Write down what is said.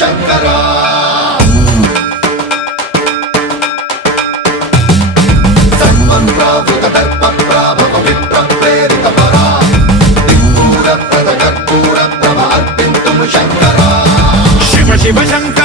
శంకరా సర్వప్రావృత దర్ప ప్రాభవ విప్ర ప్రేరిత పరా దిక్పూర ప్రద కర్పూర ప్రభ అర్పింతుము శంకరా శివ శివ శంకర